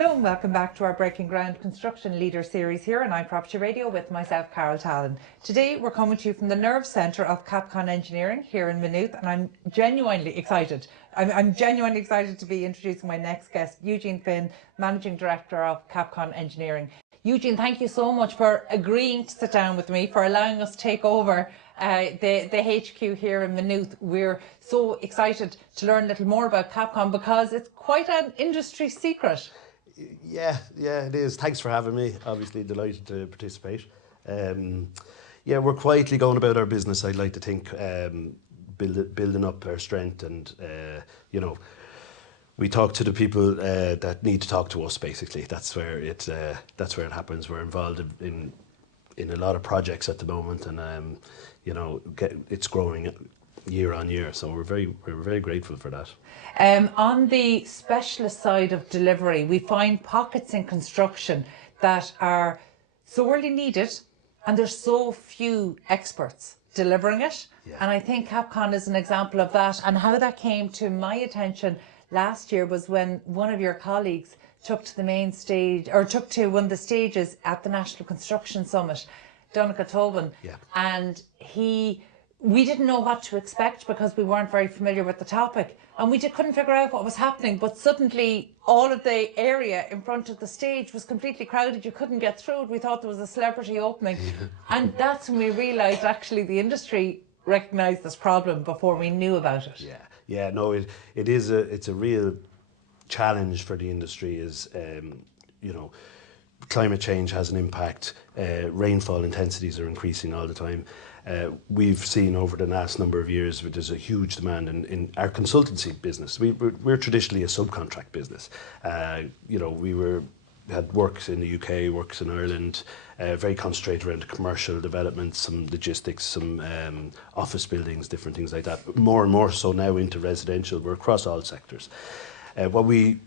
Hello and welcome back to our Breaking Ground Construction Leader series here on iPropertyRadio with myself, Katie Tallon. Today we're coming to you from the Nerve Centre of Capcon Engineering here in Maynooth, and I'm genuinely excited. I'm genuinely excited to be introducing my next guest, Eugene Finn, Managing Director of Capcon Engineering. Eugene, thank you so much for agreeing to sit down with me, for allowing us to take over the HQ here in Maynooth. We're so excited to learn a little more about Capcon because it's quite an industry secret. Yeah, it is. Thanks for having me. Obviously delighted to participate. Yeah, we're quietly going about our business, I'd like to think, building up our strength, and we talk to the people that need to talk to us. Basically, that's where it happens. We're involved in a lot of projects at the moment, and it's growing year on year. So we're very grateful for that. On the specialist side of delivery, we find pockets in construction that are sorely needed, and there's so few experts delivering it. Yeah. And I think Capcon is an example of that. And how that came to my attention last year was when one of your colleagues took to the main stage, or took to one of the stages at the National Construction Summit, Donncha Tobin. Yeah. And we didn't know what to expect because we weren't very familiar with the topic, and we couldn't figure out what was happening. But suddenly all of the area in front of the stage was completely crowded. You couldn't get through it. We thought there was a celebrity opening. And that's when we realised actually the industry recognised this problem before we knew about it. No, it's a real challenge for the industry. Is climate change has an impact. Rainfall intensities are increasing all the time. We've seen over the last number of years there's a huge demand in our consultancy business. We're traditionally a subcontract business. We had works in the UK, works in Ireland, very concentrated around commercial development, some logistics, some office buildings, different things like that. But more and more so now into residential. We're across all sectors. What we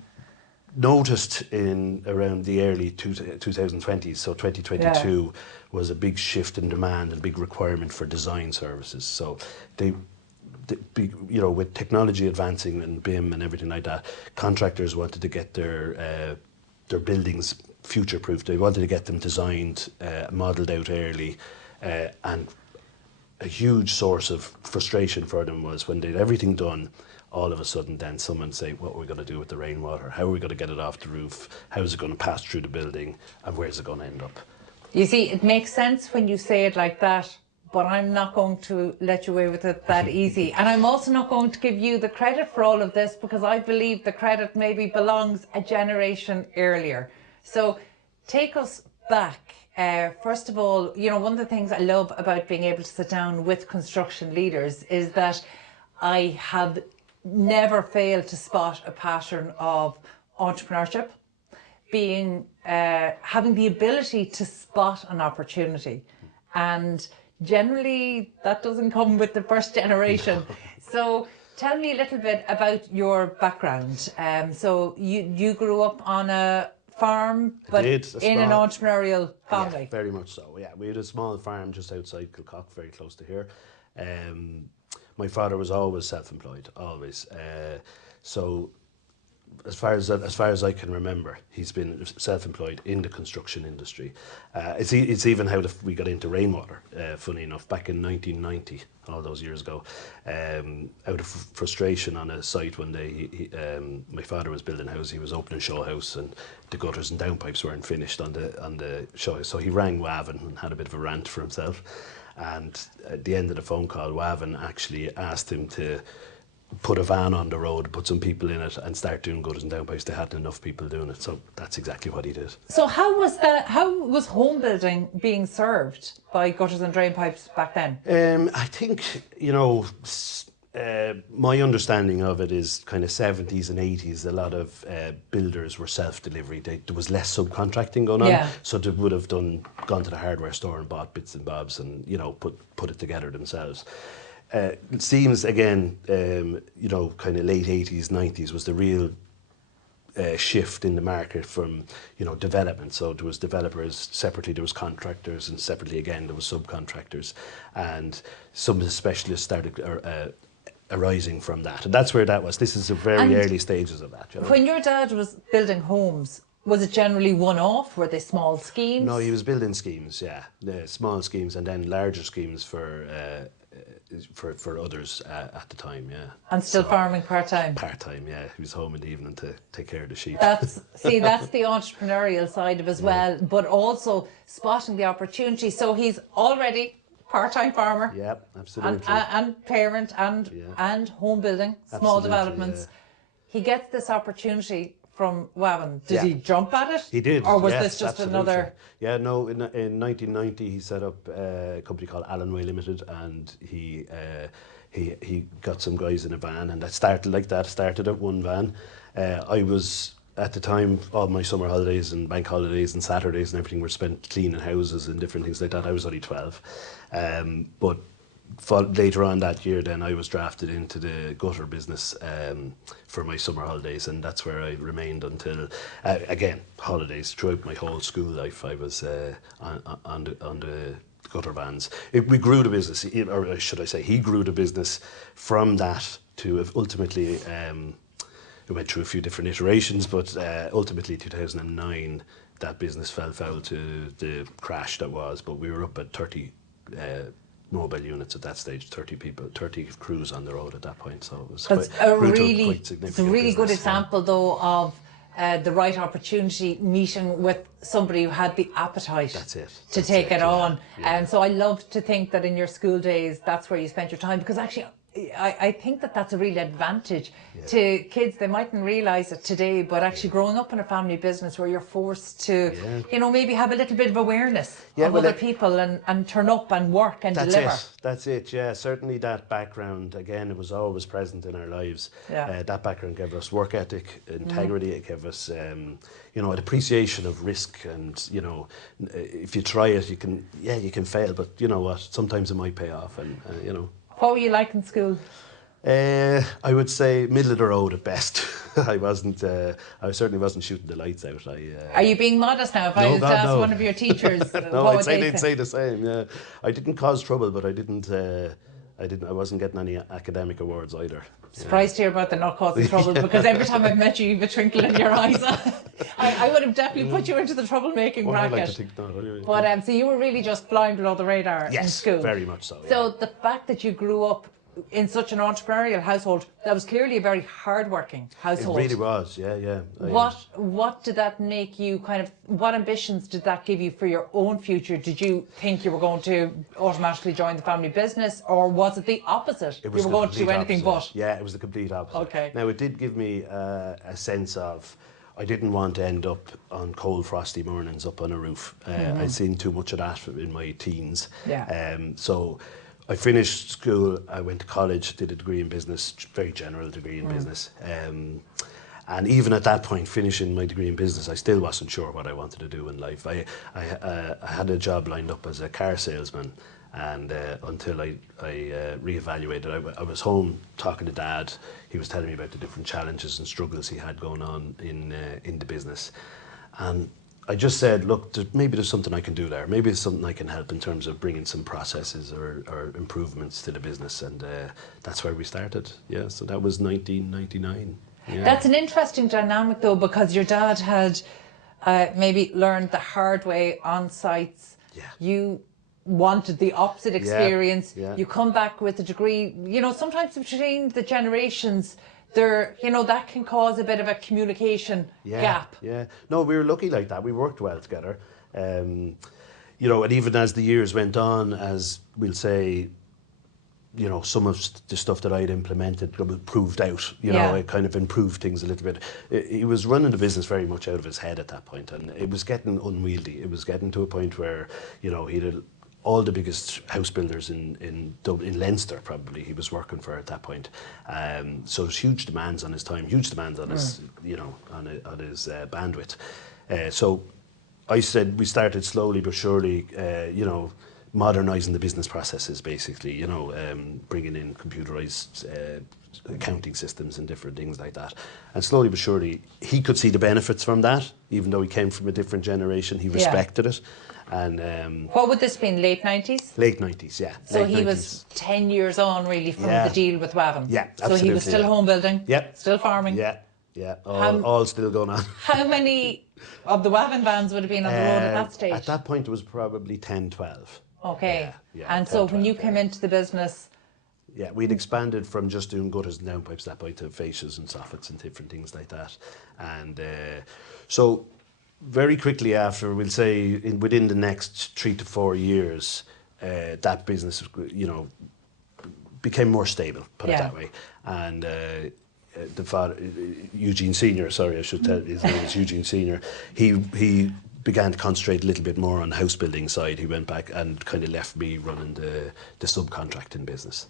noticed in around the early 2020s, so 2022, was a big shift in demand and big requirement for design services. So with technology advancing and BIM and everything like that, contractors wanted to get their buildings future-proofed. They wanted to get them designed, modelled out early, and a huge source of frustration for them was when they'd everything done, all of a sudden then someone say, what are we going to do with the rainwater? How are we going to get it off the roof? How is it going to pass through the building? And where's it going to end up? You see, it makes sense when you say it like that, but I'm not going to let you away with it that easy. And I'm also not going to give you the credit for all of this, because I believe the credit maybe belongs a generation earlier. So take us back. First of all, one of the things I love about being able to sit down with construction leaders is that I have never failed to spot a pattern of entrepreneurship, having the ability to spot an opportunity, and generally that doesn't come with the first generation. So tell me a little bit about your background. So you grew up on a farm, but in an entrepreneurial family. Yeah, very much so. Yeah, we had a small farm just outside Kilcock, very close to here. My father was always self-employed, always. So as far as I can remember, he's been self-employed in the construction industry. It's even how we got into rainwater, funny enough, back in 1990, all those years ago. Out of frustration on a site one day, my father was building a house, he was opening a show house, and the gutters and downpipes weren't finished on the show house. So he rang Wavin and had a bit of a rant for himself. And at the end of the phone call, Wavin actually asked him to put a van on the road, put some people in it, and start doing gutters and downpipes. They hadn't enough people doing it, so that's exactly what he did. So how was home building being served by gutters and drain pipes back then? I think, my understanding of it is kind of 70s and 80s. A lot of builders were self-delivery. There was less subcontracting going on, so they would have gone to the hardware store and bought bits and bobs and put it together themselves. It seems again, kind of late 80s, 90s was the real shift in the market from development. So there was developers separately, there was contractors, and separately again there was subcontractors, and some of the specialists started arising from that, and that's where that was. This is the very early stages of that. When your dad was building homes, Yeah. was it generally one-off? Were they small schemes? No, he was building schemes, yeah, small schemes, and then larger schemes for others at the time, yeah. And still farming part-time? Part-time, yeah. He was home in the evening to take care of the sheep. That's the entrepreneurial side of it as well, but also spotting the opportunity. So he's already part-time farmer. Yeah, absolutely. And parent and home building, small Absolutely, developments. He gets this opportunity from Wavan. Did Yeah. he jump at it? He did. Or was yes, this just absolutely. another? Yeah, no. In 1990, he set up a company called Allenway Limited, and he got some guys in a van, and that started like that. Started at one van. I was at the time, all my summer holidays and bank holidays and Saturdays and everything were spent cleaning houses and different things like that. I was only 12, but later on that year, then I was drafted into the gutter business for my summer holidays, and that's where I remained until again holidays throughout my whole school life. I was on the gutter vans. We grew the business, or should I say, he grew the business from that to ultimately. It went through a few different iterations, but ultimately 2009, that business fell foul to the crash that was. But we were up at 30. Mobile units at that stage, 30 people, 30 crews on the road at that point. So it was quite significant. It's a really good example, though, of the right opportunity meeting with somebody who had the appetite to take it on. And so I love to think that in your school days, that's where you spent your time, because actually I think that that's a real advantage to kids. They mightn't realise it today, but actually growing up in a family business where you're forced to, you know, maybe have a little bit of awareness of other people and turn up and work and deliver. That's it, yeah. Certainly that background, again, it was always present in our lives. That background gave us work ethic, integrity, it gave us, you know, an appreciation of risk, and, you know, if you try it, you can fail, but you know what, sometimes it might pay off, and, you know. What were you like in school? I would say middle of the road at best. I certainly wasn't shooting the lights out. Are you being modest now? If I was to ask one of your teachers, no, I'd say they'd say the same. Yeah, I didn't cause trouble, but I wasn't getting any academic awards either. Surprised to hear about the not causing trouble, because every time I've met you, you've a twinkle in your eyes. I would have definitely put you into the troublemaking bracket. I'd like to think not, anyway. But so you were really just flying below the radar in school. Yes, very much so. Yeah. So the fact that you grew up in such an entrepreneurial household, that was clearly a very hard-working household. It really was, yeah. What did that make you what ambitions did that give you for your own future? Did you think you were going to automatically join the family business, or was it the opposite? You were going to do anything but? Yeah, it was the complete opposite. Okay. Now, it did give me a sense of, I didn't want to end up on cold, frosty mornings up on a roof. I'd seen too much of that in my teens. Yeah. So I finished school, I went to college, did a degree in business, very general degree in business. And even at that point, finishing my degree in business, I still wasn't sure what I wanted to do in life. I had a job lined up as a car salesman, and until I reevaluated, I was home talking to Dad. He was telling me about the different challenges and struggles he had going on in the business. And I just said, look, maybe there's something I can do there. Maybe there's something I can help in terms of bringing some processes or improvements to the business. And that's where we started. Yeah, so that was 1999. Yeah. That's an interesting dynamic, though, because your dad had maybe learned the hard way on sites. Yeah. You wanted the opposite experience. Yeah. You come back with a degree. You know, sometimes between the generations, that can cause a bit of a communication gap. Yeah. No, we were lucky like that. We worked well together. You know, and even as the years went on, as we'll say, you know, some of the stuff that I'd implemented proved out. You know, it kind of improved things a little bit. He was running the business very much out of his head at that point, and it was getting unwieldy. It was getting to a point where, you know, he had all the biggest house builders in Leinster, probably, he was working for at that point. So there's huge demands on his time, huge demands on his, you know, on his bandwidth. So I said we started slowly but surely, you know, modernising the business processes, basically, you know, bringing in computerised accounting systems and different things like that. And slowly but surely, he could see the benefits from that, even though he came from a different generation. He respected it. And what would this be in late 90s? Late 90s, yeah. So he was 10 years on, really, from the deal with Wavan. Yeah, absolutely. So he was still home building, still farming. Yeah, Yeah, all still going on. How many of the wagon vans would have been on the road at that stage? At that point, it was probably 10, 12. Okay. Yeah, and 10, so 12, when you came into the business... Yeah, we'd expanded from just doing gutters and downpipes that way to fascias and soffits and different things like that. And so very quickly after, we'll say within the next 3 to 4 years, that business, you know, became more stable, put it that way. And the father, Eugene Senior, sorry, I should tell his name is Eugene Senior, he began to concentrate a little bit more on the house building side. He went back and kind of left me running the subcontracting business.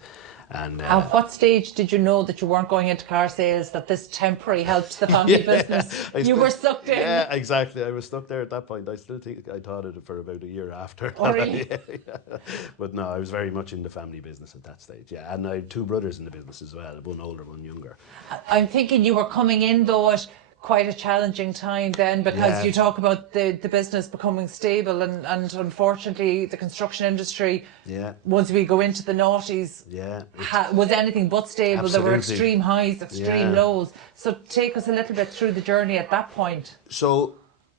And at what stage did you know that you weren't going into car sales, that this temporary helped the family business? You were sucked in. Yeah, exactly. I was stuck there at that point. I still think I thought it for about a year after. Oh, really? Yeah. But no, I was very much in the family business at that stage. Yeah, and I had 2 brothers in the business as well, one older, one younger. I'm thinking you were coming in though at quite a challenging time then, because you talk about the business becoming stable and unfortunately the construction industry, once we go into the noughties, was anything but stable. Absolutely. There were extreme highs, extreme lows. So take us a little bit through the journey at that point. So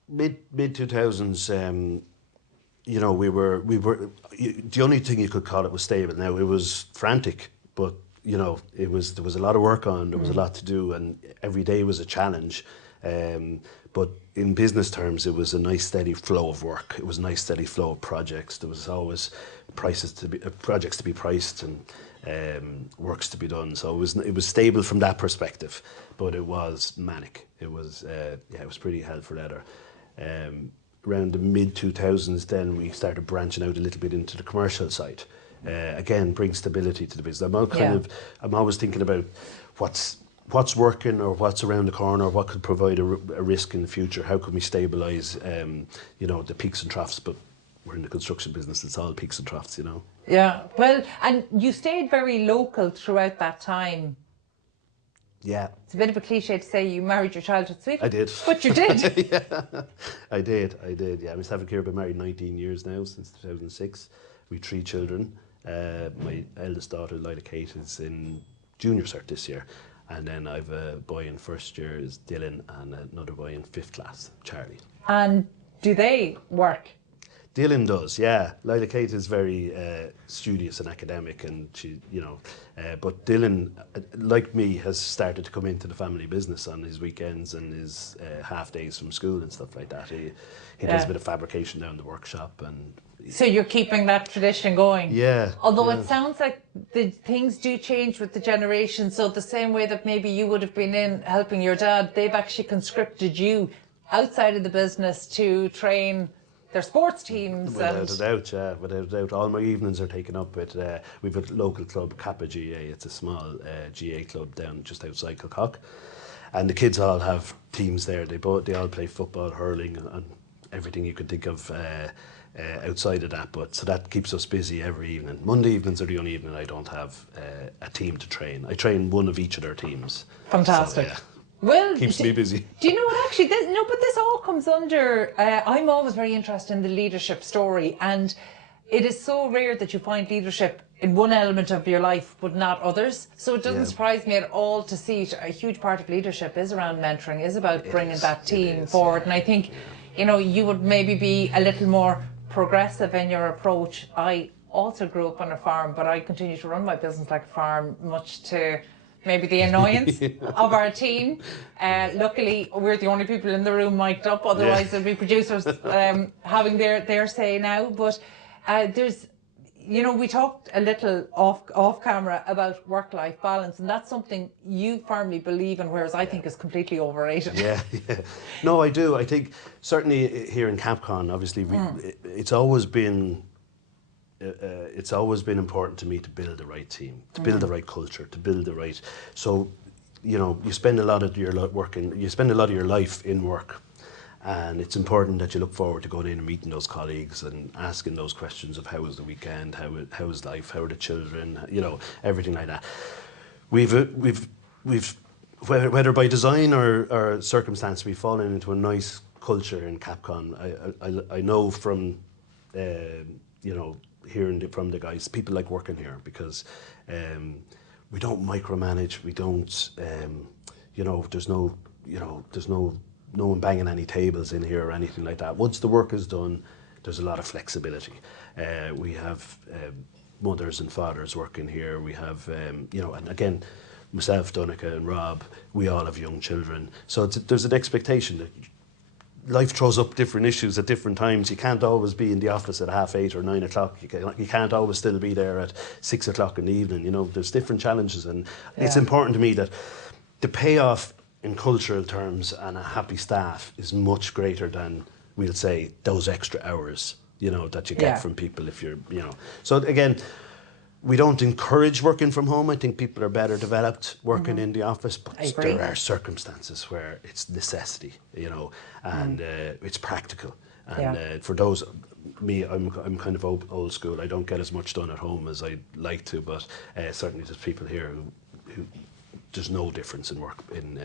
mid 2000s, you know, we were the only thing you could call it was stable. Now it was frantic, but you know, there was a lot of work on, there was a lot to do, and every day was a challenge. But in business terms, it was a nice steady flow of work. It was a nice steady flow of projects. There was always projects to be priced and works to be done. So it was stable from that perspective, but it was manic. It was it was pretty hell for leather. Around the mid 2000s, then we started branching out a little bit into the commercial side. Again, bring stability to the business. I'm always thinking about what's working or what's around the corner, what could provide a risk in the future. How can we stabilise, you know, the peaks and troughs? But we're in the construction business; it's all peaks and troughs, you know. Yeah, well, and you stayed very local throughout that time. Yeah. It's a bit of a cliche to say you married your childhood sweetheart. I did. But you did. Yeah, I did. Yeah, Miss Having been married 19 years now, since 2006. We 3 children. My eldest daughter, Lila Kate, is in junior cert this year. And then I've a boy in first year, is Dylan, and another boy in 5th class, Charlie. And do they work? Dylan does, yeah. Lila Kate is very studious and academic, and she, you know, but Dylan, like me, has started to come into the family business on his weekends and his half days from school and stuff like that. He does a bit of fabrication down the workshop, and so you're keeping that tradition going. Yeah. Although it sounds like the things do change with the generation. So the same way that maybe you would have been in helping your dad, they've actually conscripted you outside of the business to train their sports teams. Without a doubt, yeah, without a doubt. All my evenings are taken up with, we've a local club, Kappa GA. It's a small GA club down just outside Kilcock. And the kids all have teams there. They all play football, hurling, and everything you could think of outside of that. But so that keeps us busy every evening. Monday evenings are the only evening I don't have a team to train. I train one of each of their teams. Fantastic. So, yeah. Well, keeps me busy. Do you know what, actually, but this all comes under, I'm always very interested in the leadership story, and it is so rare that you find leadership in one element of your life but not others. So it doesn't surprise me at all to see a huge part of leadership is around mentoring, is about bringing that team forward. And I think, you know, you would maybe be a little more progressive in your approach. I also grew up on a farm, but I continue to run my business like a farm, much to maybe the annoyance of our team. Luckily, we're the only people in the room mic'd up, otherwise there'll be producers having their say now. But there's, you know, we talked a little off camera about work-life balance, and that's something you firmly believe in, whereas I think is completely overrated. Yeah. No, I do. I think certainly here in Capcon, obviously, it's always been important to me to build the right team, to build the right culture, to build the right. So, you know, you spend a lot of your life in work, and it's important that you look forward to going in and meeting those colleagues and asking those questions of how was the weekend, how is life, how are the children, you know, everything like that. We've whether by design or circumstance, we've fallen into a nice culture in Capcon. I know from you know, hearing from the guys, people like working here because we don't micromanage, we don't, you know, there's no you know, there's no one banging any tables in here or anything like that. Once the work is done, there's a lot of flexibility. We have mothers and fathers working here. We have, you know, and again, myself, Donica and Rob, we all have young children. So there's an expectation that life throws up different issues at different times. You can't always be in the office at 8:30 or 9 o'clock. You can't always still be there at 6 o'clock in the evening. You know, there's different challenges, and it's important to me that the payoff in cultural terms and a happy staff is much greater than, we'll say, those extra hours, you know, that you get from people if you're, you know. So again, we don't encourage working from home. I think people are better developed working in the office, but there are circumstances where it's necessity, you know, and it's practical. And for those, me, I'm kind of old school. I don't get as much done at home as I'd like to, but certainly there's people here who there's no difference in work in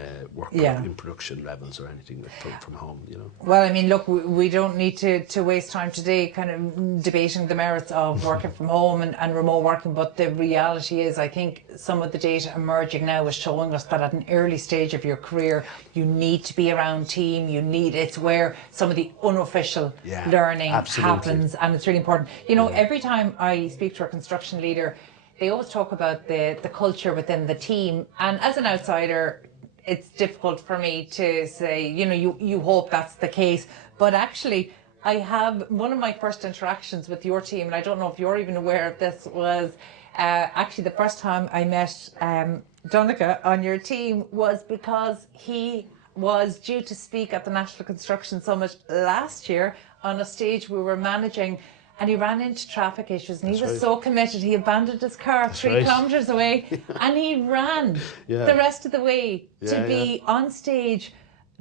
production levels or anything from home, you know. Well, I mean, look, we don't need to waste time today kind of debating the merits of working from home and remote working, but the reality is, I think some of the data emerging now is showing us that at an early stage of your career, you need to be around team. It's where some of the unofficial learning happens, and it's really important. You know, every time I speak to a construction leader, they always talk about the culture within the team, and as an outsider, it's difficult for me to say, you know, you hope that's the case, but actually I have one of my first interactions with your team, and I don't know if you're even aware of this, was actually the first time I met Donica on your team was because he was due to speak at the National Construction Summit last year on a stage we were managing. And he ran into traffic issues, and he was so committed. He abandoned his car 3 kilometres away, and he ran the rest of the way to be on stage,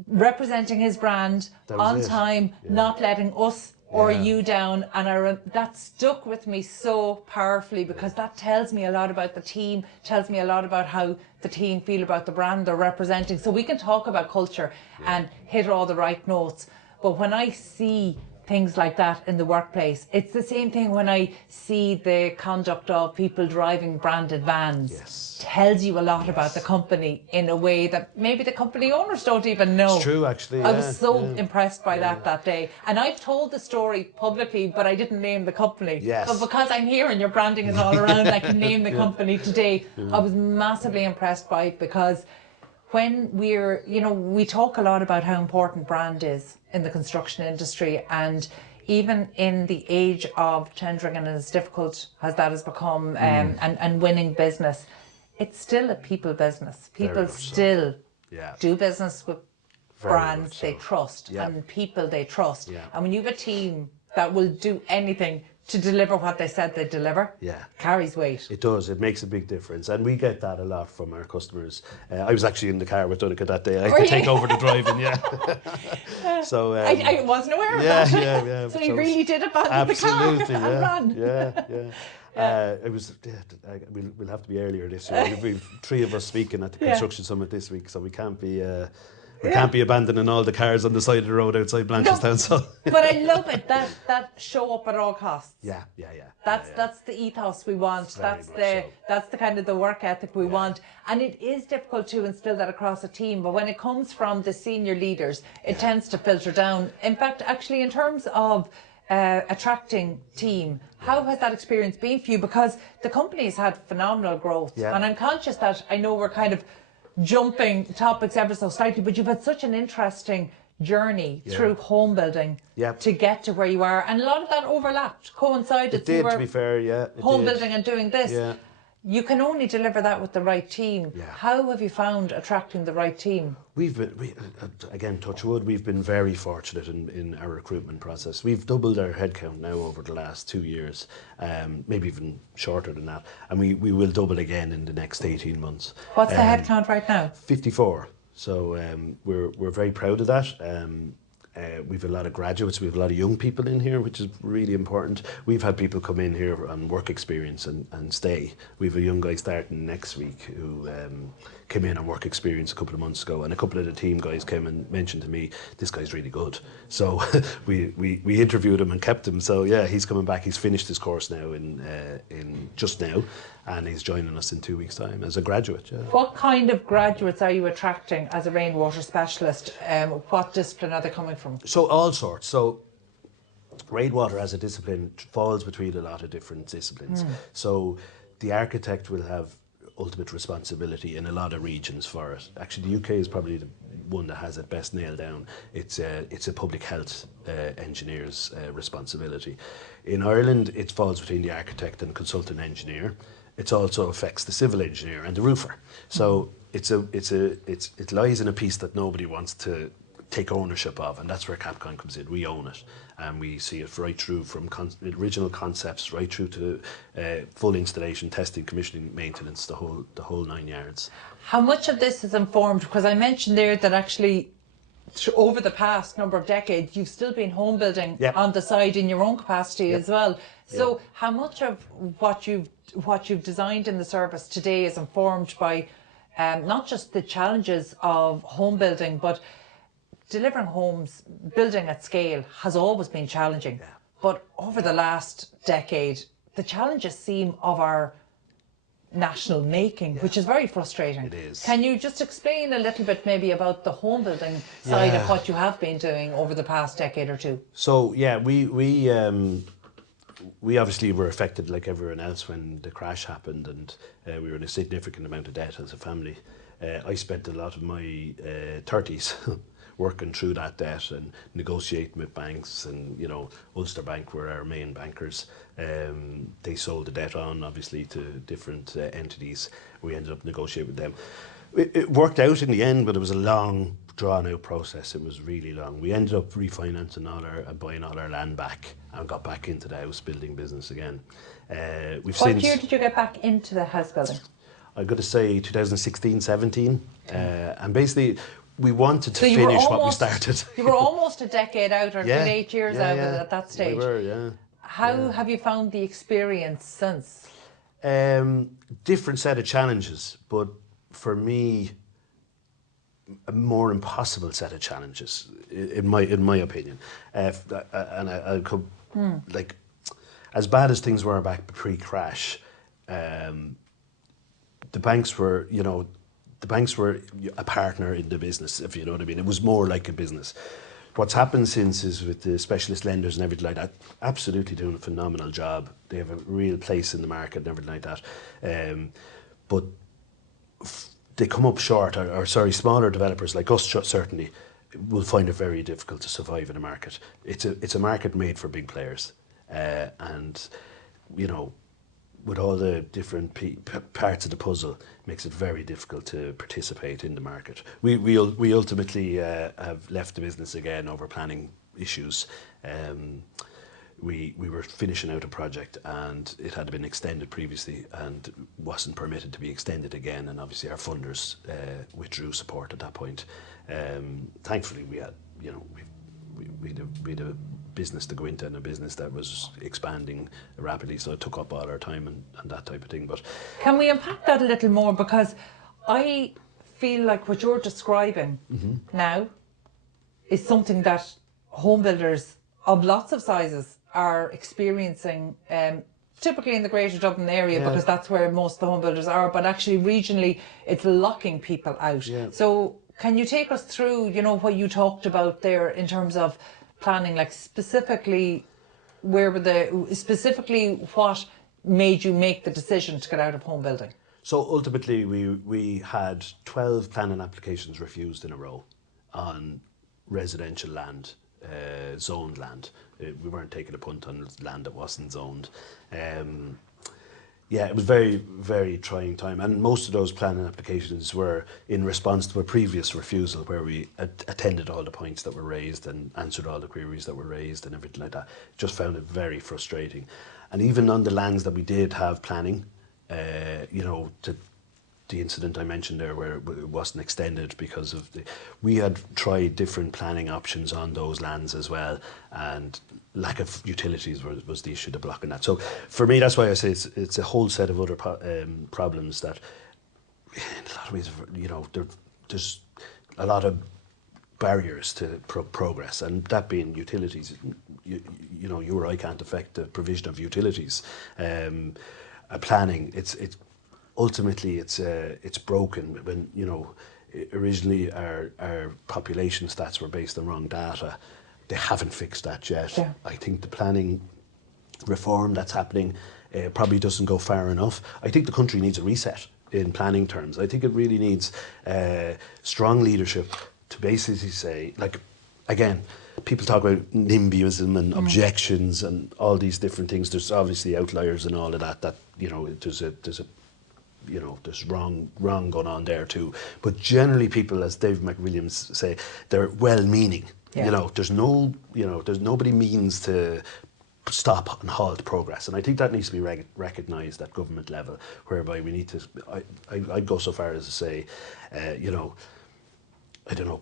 representing his brand on time, not letting us or you down. And that stuck with me so powerfully, because that tells me a lot about the team, tells me a lot about how the team feel about the brand they're representing. So we can talk about culture and hit all the right notes, but when I see things like that in the workplace, it's the same thing when I see the conduct of people driving branded vans. Tells you a lot about the company in a way that maybe the company owners don't even know. It's true, actually. I was so impressed by that day, and I've told the story publicly, but I didn't name the company. But because I'm here and you're branding it all around, I can name the company today. I was massively impressed by it, because when we're, you know, we talk a lot about how important brand is in the construction industry, and even in the age of tendering and as difficult as that has become, and winning business, it's still a people business. People still do business with brands they trust and people they trust. And when you have a team that will do anything to deliver what they said they'd deliver, carries weight. It does. It makes a big difference, and we get that a lot from our customers. I was actually in the car with Donica that day. I had to take over the driving. So I wasn't aware of that. So you really did abandon the car and run. It was. We'll have to be earlier this year. We've 3 of us speaking at the construction summit this week, so we can't be. We can't be abandoning all the cars on the side of the road outside Blanchardstown. So. But I love it, that show up at all costs. That's the ethos we want. That's the kind of the work ethic we want. And it is difficult to instill that across a team, but when it comes from the senior leaders, it tends to filter down. In fact, actually, in terms of attracting team, how has that experience been for you? Because the company's had phenomenal growth, and I'm conscious that I know we're kind of jumping topics ever so slightly, but you've had such an interesting journey through home building to get to where you are, and a lot of that overlapped, coincided. It did, to be fair, home building and doing this. You can only deliver that with the right team. How have you found attracting the right team? Again, touch wood, we've been very fortunate in our recruitment process. We've doubled our headcount now over the last 2 years, maybe even shorter than that, and we will double again in the next 18 months. What's the headcount right now? 54. So we're very proud of that. We've a lot of graduates, we have a lot of young people in here, which is really important. We've had people come in here on work experience and stay. We have a young guy starting next week who came in on work experience a couple of months ago, and a couple of the team guys came and mentioned to me, this guy's really good. So we interviewed him and kept him. So yeah, he's coming back. He's finished his course now in just now, and he's joining us in 2 weeks' time as a graduate. Yeah. What kind of graduates are you attracting as a rainwater specialist? What discipline are they coming from? So all sorts. So rainwater as a discipline falls between a lot of different disciplines. So the architect will have ultimate responsibility in a lot of regions for it. Actually, the UK is probably the one that has it best nailed down. It's a public health engineer's responsibility. In Ireland, it falls between the architect and consultant engineer. It also affects the civil engineer and the roofer. So it lies in a piece that nobody wants to take ownership of, and that's where Capcon comes in. We own it, and we see it right through from original concepts right through to full installation, testing, commissioning, maintenance, the whole 9 yards. How much of this is informed? Because I mentioned there that actually over the past number of decades, you've still been home building on the side in your own capacity as well. So how much of what you've designed in the service today is informed by not just the challenges of home building, but delivering homes, building at scale has always been challenging. But over the last decade, the challenges seem of our national making, which is very frustrating. It is. Can you just explain a little bit maybe about the home building side of what you have been doing over the past decade or two? So yeah, we obviously were affected like everyone else when the crash happened, and we were in a significant amount of debt as a family. I spent a lot of my 30s working through that debt and negotiating with banks, and Ulster Bank were our main bankers. They sold the debt on obviously to different entities. We ended up negotiating with them. It worked out in the end, but it was a long drawn out process. It was really long. We ended up refinancing buying all our land back and got back into the house building business again. What year did you get back into the house building? I've got to say 2016, 17. And basically we wanted to finish what we started. You were almost a decade out, or 8 years out at that stage. We were, How have you found the experience since? Different set of challenges, but for me, a more impossible set of challenges, in my opinion. And I could, like, as bad as things were back pre-crash, the banks were, a partner in the business, if you know what I mean. It was more like a business. What's happened since is with the specialist lenders and everything like that, absolutely doing a phenomenal job. They have a real place in the market and everything like that. But they come up short, or smaller developers like us certainly will find it very difficult to survive in a market. It's a market made for big players, and with all the different parts of the puzzle, makes it very difficult to participate in the market. We ultimately have left the business again over planning issues. We were finishing out a project, and it had been extended previously and wasn't permitted to be extended again, and obviously our funders withdrew support at that point. Thankfully we had we had a business to go into, and a business that was expanding rapidly, so it took up all our time and that type of thing. But can we unpack that a little more, because I feel like what you're describing now is something that home builders of lots of sizes are experiencing, typically in the Greater Dublin area, because that's where most of the home builders are, but actually regionally it's locking people out. So can you take us through, what you talked about there in terms of planning, like specifically what made you make the decision to get out of home building? So ultimately we had 12 planning applications refused in a row on residential land, zoned land. We weren't taking a punt on land that wasn't zoned. It was very, very trying time, and most of those planning applications were in response to a previous refusal where we attended all the points that were raised and answered all the queries that were raised and everything like that. Just found it very frustrating. And even on the lands that we did have planning, the incident I mentioned there where it wasn't extended because of we had tried different planning options on those lands as well, and lack of utilities was the issue, the blocking that. So for me, that's why I say it's a whole set of other problems that in a lot of ways, you know, there's a lot of barriers to progress, and that being utilities. You know, you or I can't affect the provision of utilities. Planning, it's ultimately it's broken. When, you know, originally our population stats were based on wrong data. They haven't fixed that yet. Yeah. I think the planning reform that's happening probably doesn't go far enough. I think the country needs a reset in planning terms. I think it really needs strong leadership to basically say, like, again, people talk about NIMBYism and objections and all these different things. There's obviously outliers and all of that. That, you know, there's wrong going on there too. But generally, people, as Dave McWilliams say, they're well-meaning. Yeah. You know, there's nobody means to stop and halt progress, and I think that needs to be recognised at government level, whereby we need to. I'd go so far as to say, you know, I don't know,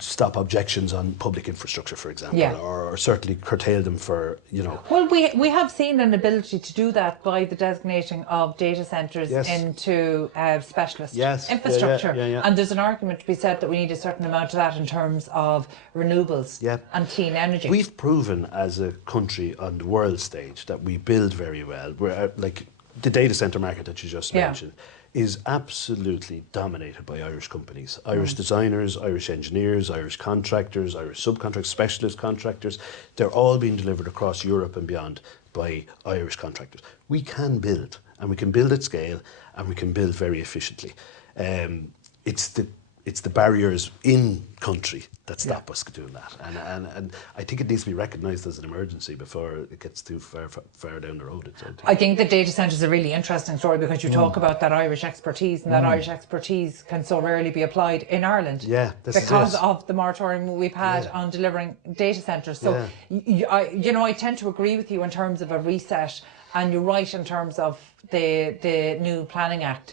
stop objections on public infrastructure, for example, Yeah. or certainly curtail them for, you know. Well, we have seen an ability to do that by the designating of data centres Yes. into specialist Yes. infrastructure. Yeah. And there's an argument to be said that we need a certain amount of that in terms of renewables Yeah. and clean energy. We've proven as a country on the world stage that we build very well. We're like the data centre market that you just mentioned is absolutely dominated by Irish companies. Irish designers, Irish engineers, Irish contractors, Irish subcontractors, specialist contractors. They're all being delivered across Europe and beyond by Irish contractors. We can build, and we can build at scale, and we can build very efficiently. It's the barriers in country that stop us doing that, and I think it needs to be recognised as an emergency before it gets too far down the road. I think the data centre is a really interesting story because you talk about that Irish expertise, and that Irish expertise can so rarely be applied in Ireland. Yeah, because of the moratorium we've had on delivering data centres. So, I tend to agree with you in terms of a reset, and you're right in terms of the new Planning Act.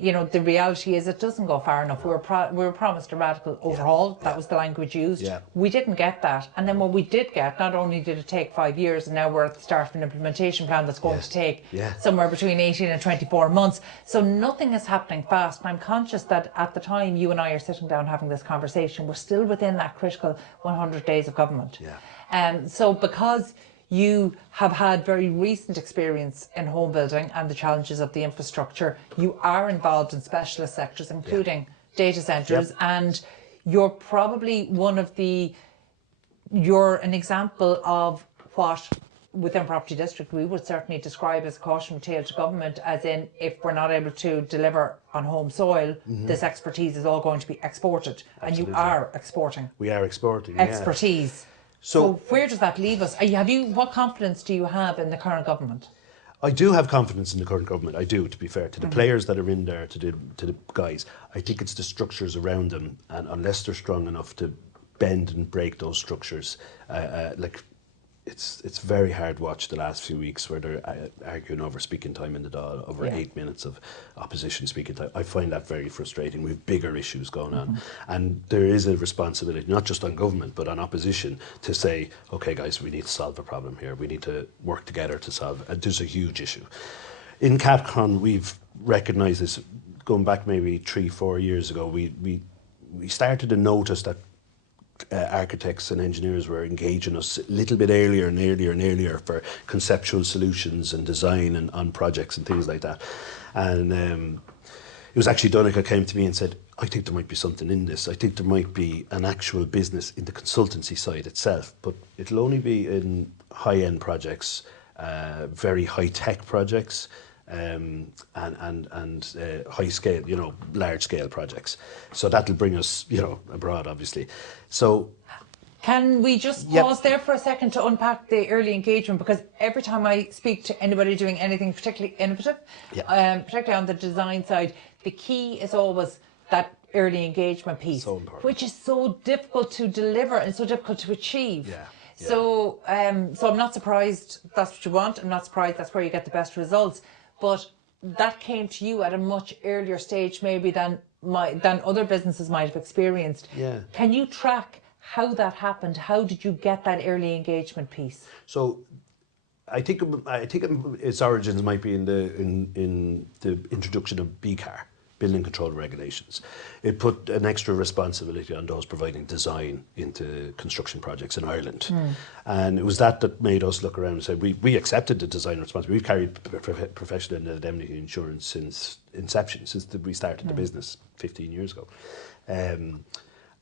You know, the reality is it doesn't go far enough. We were promised a radical overhaul. That was the language used. Yeah. We didn't get that. And then what we did get, not only did it take 5 years, and now we're at the start of an implementation plan that's going to take somewhere between 18 and 24 months. So nothing is happening fast. And I'm conscious that at the time you and I are sitting down having this conversation, we're still within that critical 100 days of government. Yeah. So because you have had very recent experience in home building and the challenges of the infrastructure, you are involved in specialist sectors, including data centres, and you're probably you're an example of what within Property District we would certainly describe as a cautionary tale to government, as in, if we're not able to deliver on home soil, this expertise is all going to be exported. Absolutely. And you are exporting. We are exporting expertise. So where does that leave us? What confidence do you have in the current government? I do have confidence in the current government. I do, to be fair, to the players that are in there, to the guys. I think it's the structures around them, and unless they're strong enough to bend and break those structures, it's very hard watch the last few weeks where they're arguing over speaking time in the Dáil, over 8 minutes of opposition speaking time. I find that very frustrating. We have bigger issues going on, and there is a responsibility, not just on government but on opposition, to say, okay guys, we need to solve a problem here. We need to work together to solve it. There's a huge issue. In Capcon, we've recognised this going back maybe 3-4 years ago. We started to notice that architects and engineers were engaging us a little bit earlier and earlier for conceptual solutions and design and on projects and things like that. And it was actually Donegal came to me and said, I think there might be something in this. I think there might be an actual business in the consultancy side itself, but it'll only be in high-end projects, very high-tech projects, and high scale, large scale projects. So that'll bring us, abroad, obviously. So can we just pause there for a second to unpack the early engagement? Because every time I speak to anybody doing anything particularly innovative, particularly on the design side, the key is always that early engagement piece, so important, which is so difficult to deliver and so difficult to achieve. Yeah. So I'm not surprised that's what you want. I'm not surprised that's where you get the best results. But that came to you at a much earlier stage maybe than other businesses might have experienced. Yeah. Can you track how that happened? How did you get that early engagement piece? So I think its origins might be in the introduction of BCAR. building control regulations. It put an extra responsibility on those providing design into construction projects in Ireland. And it was that made us look around and say, we accepted the design responsibility. We've carried professional indemnity insurance since inception, since we started the business 15 years ago.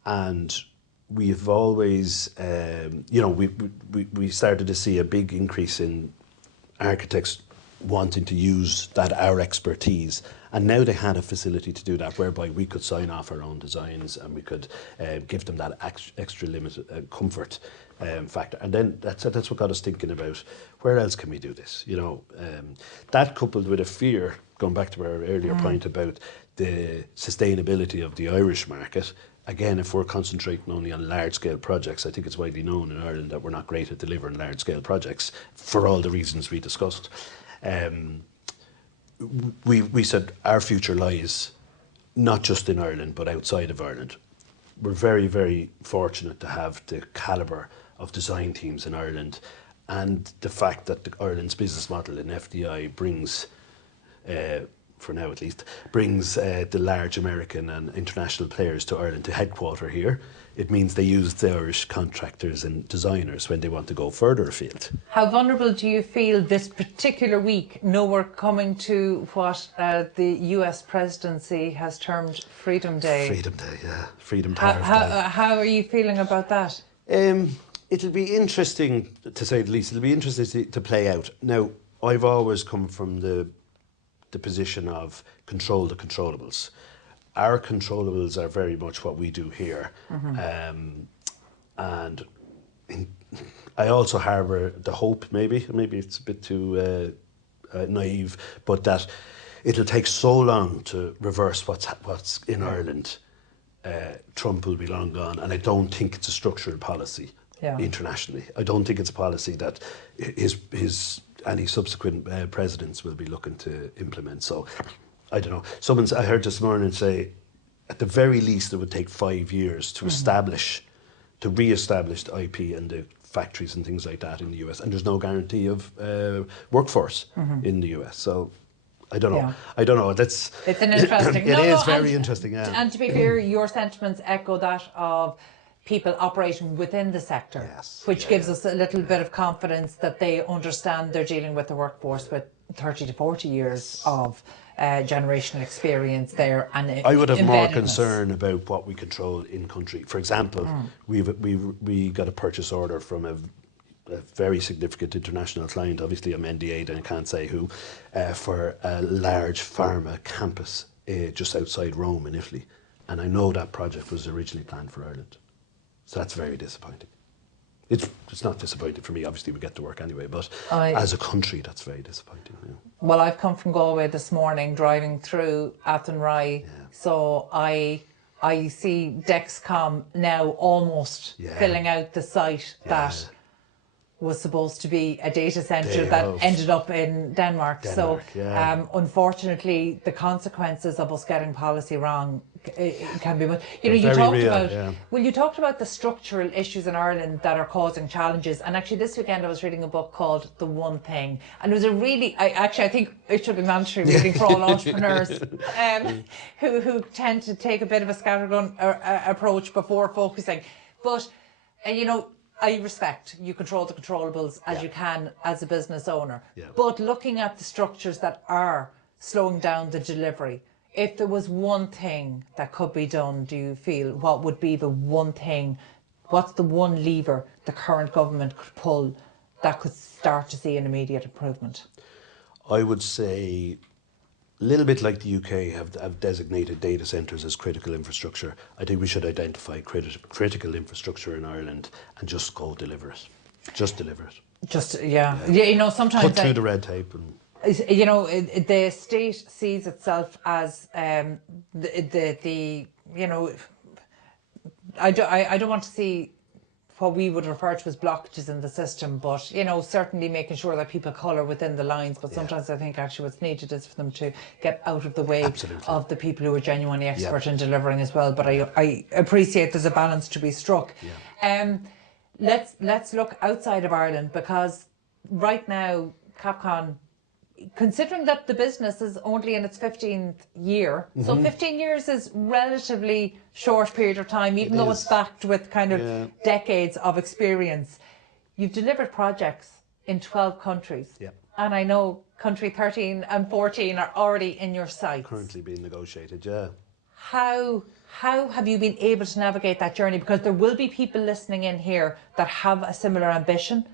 And we've always, we started to see a big increase in architects wanting to use our expertise, and now they had a facility to do that, whereby we could sign off our own designs and we could give them that extra limited comfort factor. And then that's what got us thinking about where else can we do this. That coupled with a fear, going back to our earlier point about the sustainability of the Irish market. Again, if we're concentrating only on large-scale projects, I think it's widely known in Ireland that we're not great at delivering large-scale projects for all the reasons we discussed. We said our future lies not just in Ireland but outside of Ireland. We're very, very fortunate to have the calibre of design teams in Ireland, and the fact that Ireland's business model in FDI brings, for now at least, brings the large American and international players to Ireland to headquarter here. It means they use the Irish contractors and designers when they want to go further afield. How vulnerable do you feel this particular week? No, we're coming to what the US presidency has termed Freedom Day. Freedom Day, yeah. Freedom Tariff Day. How are you feeling about that? It'll be interesting, to say the least. It'll be interesting to play out. Now, I've always come from the position of control the controllables. Our controllables are very much what we do here. And I also harbour the hope, maybe it's a bit too naive, but that it'll take so long to reverse what's in Ireland. Trump will be long gone, and I don't think it's a structural policy internationally. I don't think it's a policy that any subsequent presidents will be looking to implement. So, I don't know. I heard this morning say, at the very least, it would take 5 years to re-establish the IP and the factories and things like that in the US. And there's no guarantee of workforce in the US. So, I don't know. Yeah. I don't know. It's an interesting. It is very interesting. Yeah. And to be fair, your sentiments echo that of people operating within the sector, which gives us a little bit of confidence that they understand they're dealing with a workforce with 30 to 40 years of generational experience there. And I would have more concern about what we control in country. For example, we got a purchase order from a very significant international client. Obviously, I'm NDA'd and I can't say who, for a large pharma campus just outside Rome in Italy. And I know that project was originally planned for Ireland. So that's very disappointing. It's not disappointing for me, obviously we get to work anyway, but as a country that's very disappointing. Yeah. Well, I've come from Galway this morning driving through Athenry, so I see Dexcom now almost filling out the site that was supposed to be a data centre that ended up in Denmark. So unfortunately the consequences of us getting policy wrong, it can be, you talked about the structural issues in Ireland that are causing challenges, and actually this weekend I was reading a book called The One Thing, and it was I think it should be mandatory reading for all entrepreneurs who tend to take a bit of a scattergun approach before focusing. But I respect you control the controllables as you can as a business owner, but looking at the structures that are slowing down the delivery, if there was one thing that could be done, do you feel, what would be the one thing, what's the one lever the current government could pull that could start to see an immediate improvement? I would say, a little bit like the UK have designated data centres as critical infrastructure, I think we should identify critical infrastructure in Ireland and just go deliver it. Just deliver it. Sometimes cut through the red tape and... the state sees itself as I don't want to see what we would refer to as blockages in the system, but certainly making sure that people colour within the lines. But sometimes I think actually what's needed is for them to get out of the way of the people who are genuinely expert in delivering as well. But I appreciate there's a balance to be struck. Let's look outside of Ireland, because right now Capcon, considering that the business is only in its 15th year, so 15 years is relatively short period of time, even though it's backed with kind of decades of experience. You've delivered projects in 12 countries. Yeah. And I know country 13 and 14 are already in your sights. Currently being negotiated, yeah. How have you been able to navigate that journey? Because there will be people listening in here that have a similar ambition,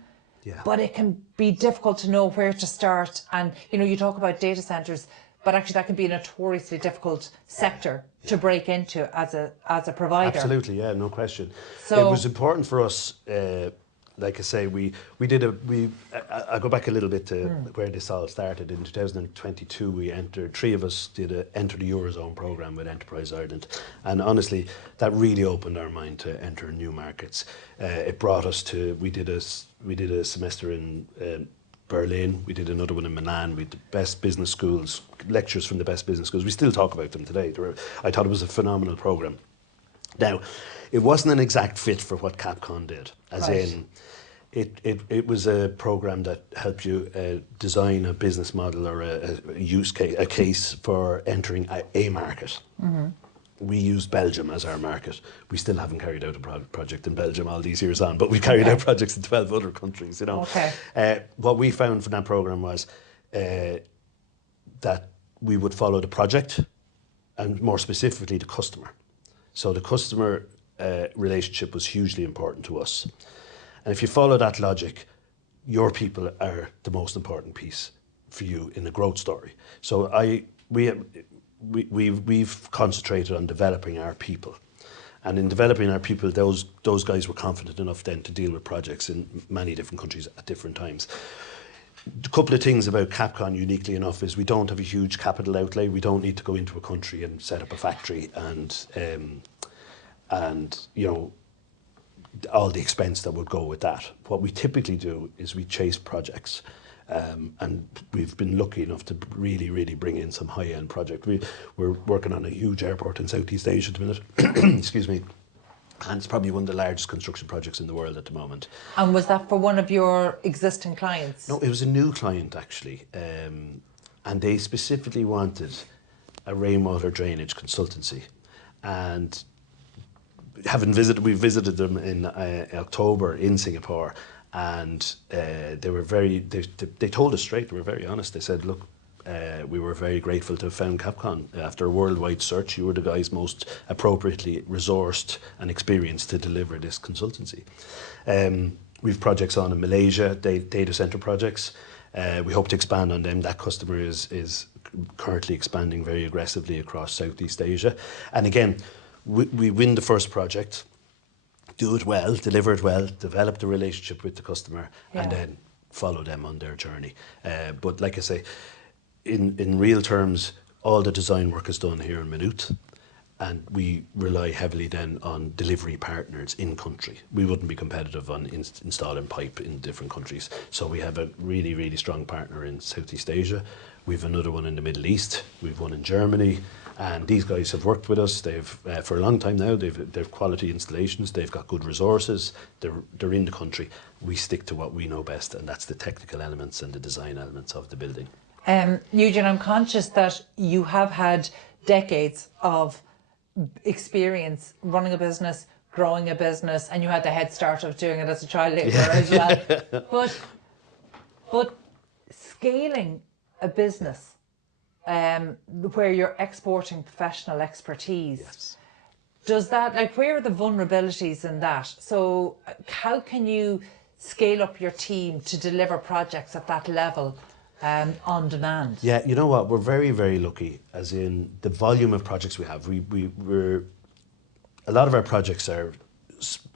but it can be difficult to know where to start. And, you know, you talk about data centres, but actually that can be a notoriously difficult sector to break into as a provider. Absolutely, yeah, no question. So it was important for us, like I say, I go back a little bit to where this all started. In 2022, we entered, three of us enter the Eurozone programme with Enterprise Ireland. And honestly, that really opened our mind to enter new markets. It brought us to, we did a semester in Berlin, we did another one in Milan, we had the best business schools, lectures from the best business schools. We still talk about them today. I thought it was a phenomenal programme. Now, it wasn't an exact fit for what Capcon did, as in, it was a program that helped you design a business model or a use case, a case for entering a market. We used Belgium as our market. We still haven't carried out a project in Belgium all these years on, but we carried out projects in 12 other countries, you know. What we found from that program was that we would follow the project and more specifically the customer. So the customer relationship was hugely important to us. And if you follow that logic, your people are the most important piece for you in the growth story. So we've concentrated on developing our people. And in developing our people, those guys were confident enough then to deal with projects in many different countries at different times. A couple of things about Capcon, uniquely enough, is we don't have a huge capital outlay. We don't need to go into a country and set up a factory and you know, all the expense that would go with that. What we typically do is we chase projects, and we've been lucky enough to really, really bring in some high-end project. We're working on a huge airport in Southeast Asia at the minute, excuse me, and it's probably one of the largest construction projects in the world at the moment. And was that for one of your existing clients? No, it was a new client actually, and they specifically wanted a rainwater drainage consultancy. And we visited them in October in Singapore, and they were they told us straight, they were very honest. They said, look, we were very grateful to have found Capcon. After a worldwide search, you were the guys most appropriately resourced and experienced to deliver this consultancy. We've projects on in Malaysia, data centre projects. We hope to expand on them. That customer is currently expanding very aggressively across Southeast Asia. And again, we win the first project, do it well, deliver it well, develop the relationship with the customer, and then follow them on their journey. But like I say, in real terms, all the design work is done here in Maynooth, and we rely heavily then on delivery partners in country. We wouldn't be competitive on installing pipe in different countries. So we have a really, really strong partner in Southeast Asia. We've another one in the Middle East. We've one in Germany. And these guys have worked with us. They've for a long time now. They've quality installations. They've got good resources. They're in the country. We stick to what we know best, and that's the technical elements and the design elements of the building. Eugene, I'm conscious that you have had decades of experience running a business, growing a business, and you had the head start of doing it as a child labourer as well. But scaling a business where you're exporting professional expertise, does that, like, where are the vulnerabilities in that? So how can you scale up your team to deliver projects at that level on demand? Yeah, you know what, we're very, very lucky, as in the volume of projects we have. We're a lot of our projects are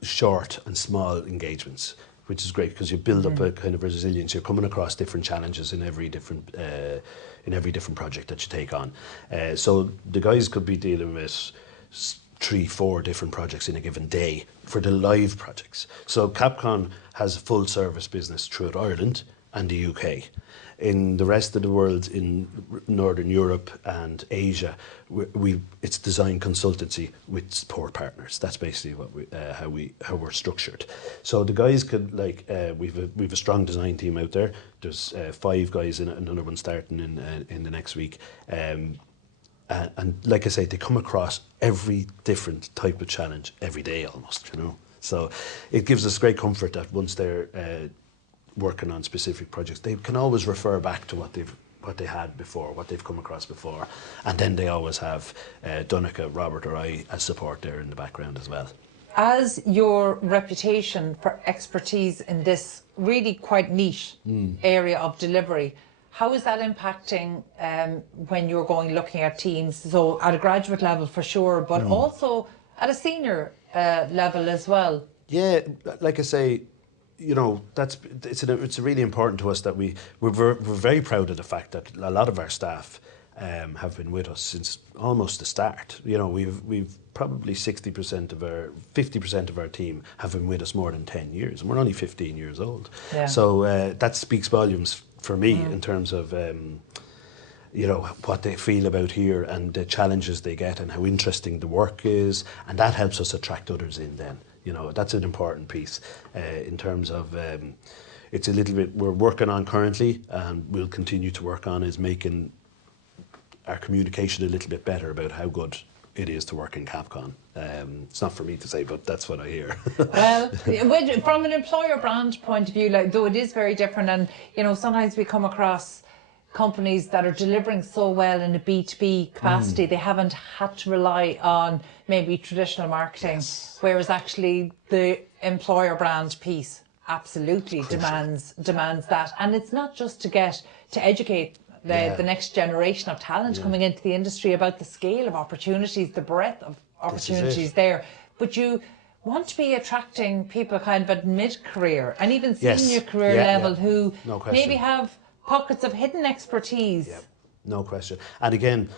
short and small engagements, which is great because you build up a kind of resilience. You're coming across different challenges in every different project that you take on. So the guys could be dealing with 3-4 different projects in a given day for the live projects. So Capcon has a full service business throughout Ireland and the UK. in the rest of the world, in Northern Europe and Asia, it's design consultancy with support partners. That's basically what how we're structured. So the guys could we've a strong design team out there. There's 5 guys in it, another one starting in the next week. And like I say, they come across every different type of challenge every day almost, So it gives us great comfort that once they're working on specific projects, they can always refer back to what they had before, what they've come across before, and then they always have Donica, Robert or I as support there in the background as well. As your reputation for expertise in this really quite niche area of delivery, how is that impacting when you're looking at teams? So at a graduate level for sure, but also at a senior level as well. Yeah, like I say, it's really important to us that we're very proud of the fact that a lot of our staff have been with us since almost the start. We've probably 50% of our team have been with us more than 10 years, and we're only 15 years old. Yeah. So that speaks volumes for me in terms of what they feel about here and the challenges they get and how interesting the work is, and that helps us attract others in then. That's an important piece in terms of it's a little bit we're working on currently, and we'll continue to work on, is making our communication a little bit better about how good it is to work in Capcon. It's not for me to say, but that's what I hear. Well, from an employer brand point of view, though it is very different, and sometimes we come across companies that are delivering so well in a B2B capacity, they haven't had to rely on maybe traditional marketing, whereas actually the employer brand piece absolutely demands that. And it's not just to educate the next generation of talent coming into the industry about the scale of opportunities, the breadth of opportunities there, but you want to be attracting people kind of at mid-career and even senior career level who maybe have pockets of hidden expertise. Yeah, no question. And again,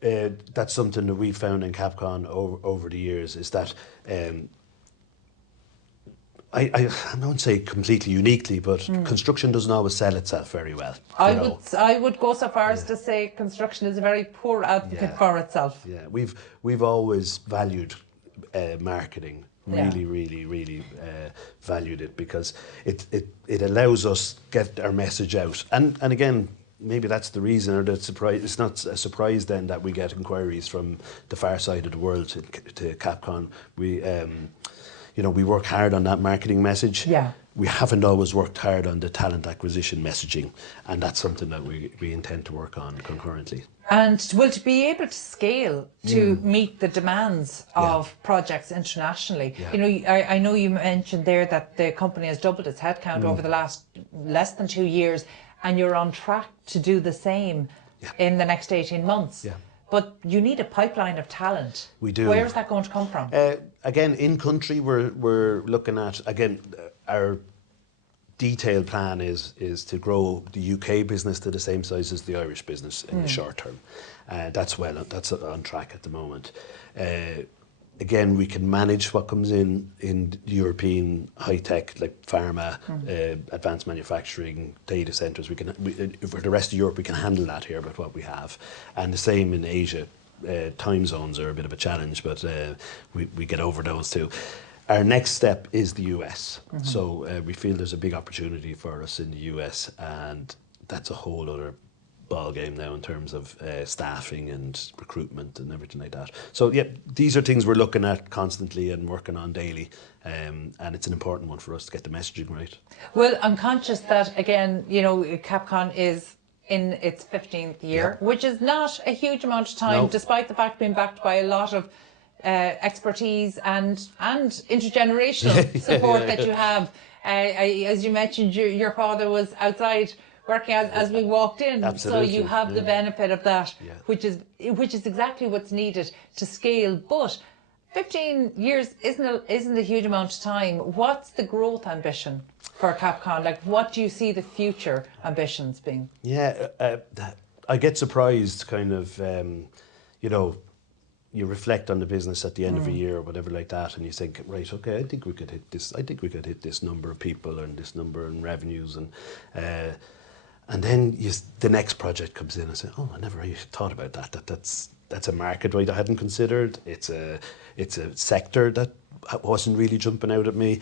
that's something that we found in Capcon over the years, is that I don't say completely uniquely, but construction doesn't always sell itself very well. I would go so far as to say construction is a very poor advocate for itself. Yeah, we've always valued marketing. Really valued it, because it allows us get our message out, and again, maybe that's the reason, or the surprise. It's not a surprise then that we get inquiries from the far side of the world to Capcon. We work hard on that marketing message. Yeah. We haven't always worked hard on the talent acquisition messaging, and that's something that we intend to work on concurrently. And to be able to scale to meet the demands of projects internationally. I know you mentioned there that the company has doubled its headcount over the last less than 2 years, and you're on track to do the same in the next 18 months. Yeah. But you need a pipeline of talent. We do. Where is that going to come from? Again, in country, we're looking at, again, our detailed plan is to grow the UK business to the same size as the Irish business in the short term. That's on track at the moment. Again, we can manage what comes in European high tech, like pharma, advanced manufacturing, data centres. For the rest of Europe, we can handle that here with what we have, and the same in Asia. Time zones are a bit of a challenge, but we get over those too. Our next step is the US. So we feel there's a big opportunity for us in the US, and that's a whole other ball game now in terms of staffing and recruitment and everything like that. So these are things we're looking at constantly and working on daily, and it's an important one for us to get the messaging right. Well, I'm conscious that, again, Capcon is in its 15th year, which is not a huge amount of time, despite the fact being backed by a lot of expertise and intergenerational support that you have. As you mentioned, your father was outside working as we walked in. Absolutely. So you have the benefit of that, which is exactly what's needed to scale. But 15 years isn't a huge amount of time. What's the growth ambition for Capcon? Like, what do you see the future ambitions being? Yeah, I get surprised, kind of, you reflect on the business at the end of a year or whatever like that, and you think, right, okay, I think we could hit this. I think we could hit this number of people and this number in revenues, And then the next project comes in and say, oh, I never really thought about that. That's a market I hadn't considered. It's a sector that wasn't really jumping out at me.